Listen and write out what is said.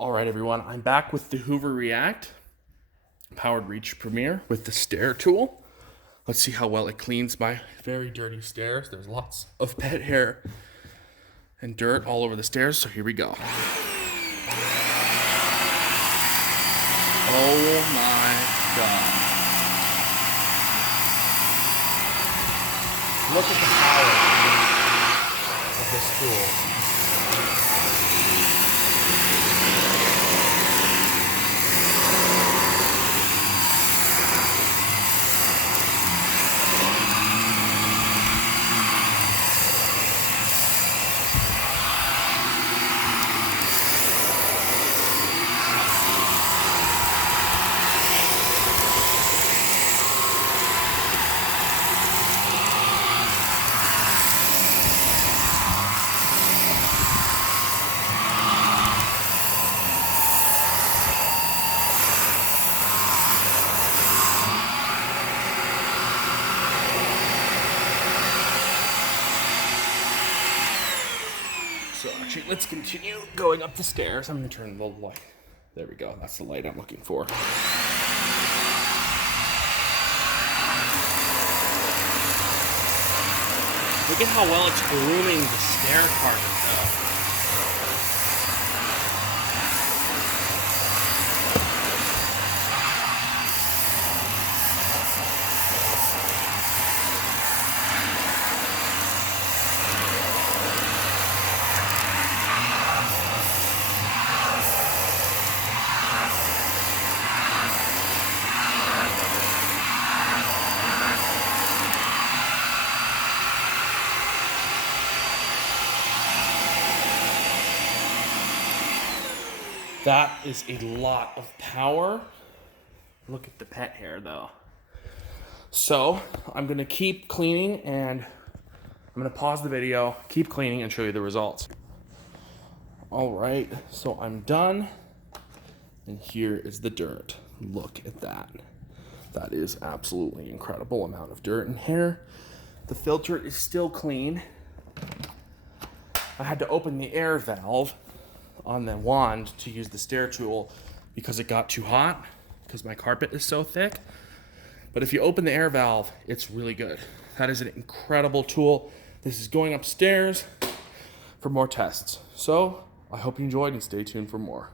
All right, everyone, I'm back with the Hoover React Powered Reach Premier with the stair tool. Let's see how well it cleans my very dirty stairs. There's lots of pet hair and dirt all over the stairs, so here we go. Oh my God. Look at the power of this tool. So actually, let's continue going up the stairs. I'm gonna turn the light. There we go, that's the light I'm looking for. Look at how well it's grooming the stair carpet though. That is a lot of power. Look at the pet hair though. So I'm gonna keep cleaning and I'm gonna pause the video, keep cleaning and show you the results. All right, so I'm done. And here is the dirt. Look at that. That is absolutely incredible amount of dirt and hair. The filter is still clean. I had to open the air valve on the wand to use the stair tool because it got too hot because my carpet is so thick. But if you open the air valve, it's really good. That is an incredible tool. This is going upstairs for more tests. So I hope you enjoyed and stay tuned for more.